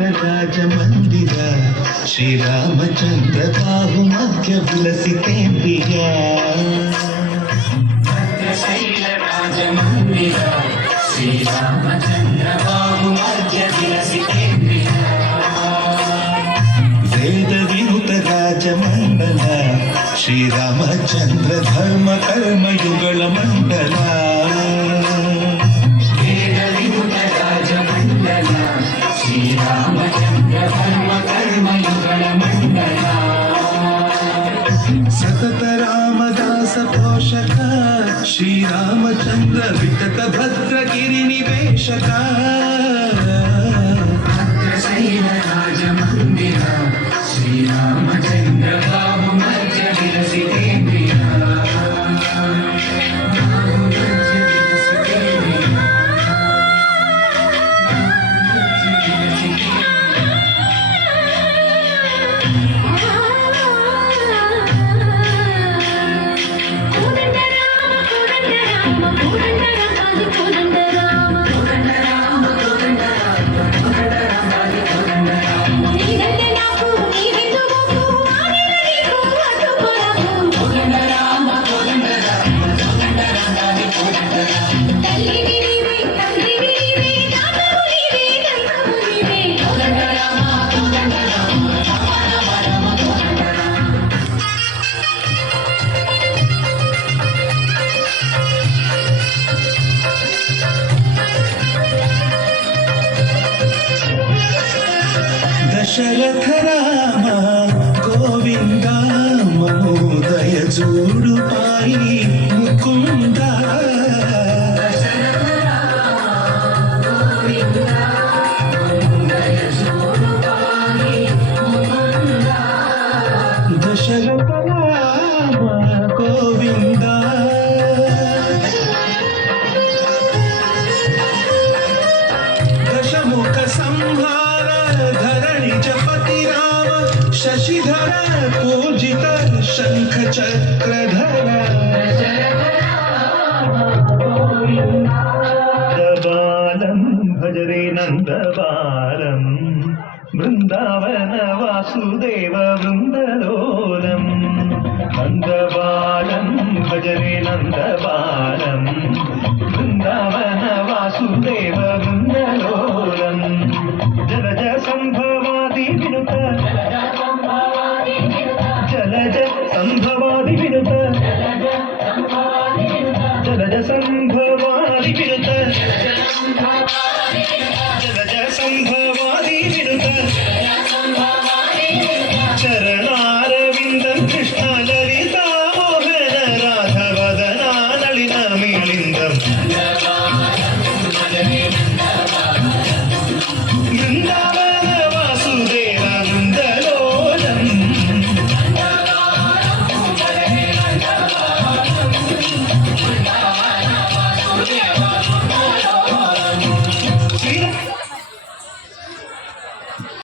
भद्रशैलराजमन्दिर श्रीरामचन्द्र बाहुमध्य विलसितेन्द्रिया भद्रशैलराजमन्दिर श्रीरामचन्द्र बाहुमध्य विलसितेन्द्रिया वेदविनुत राजमण्डल श्रीरामचन्द्र धर्म कर्म युगल मण्डल श्रीरामचन्द्र धर्म कर्म युगल मण्डल सतत रामदास पोषक श्रीरामचन्द्र वितत भद्र गिरि निवेशक भद्रशैलराजमन्दिर श्रीरामचन्द्र बाहुमध्य विलसितेन्द्रिया दशरथ राम गोविंद मनोदय जोड़ु पाई मुकुंद दशरथ राम गोविंद मनोदय जोड़ु पाई मुकुंद दशरथ राम गोविंद दशमुख संहार धरणि जपति राम शशिधर पूजित शंख चक्रधर नंदबालं भजरे नंदबालं वृंदावन वासुदेव वृंदलोलं नंदबालं भजरे नंदबालं वृंदावन वासुदेव वृंदलोलं जलज संभवादि विनुत जलज संभवादि विनुत जलज संभवादि विनुत जलज संभवादि विनुत चरण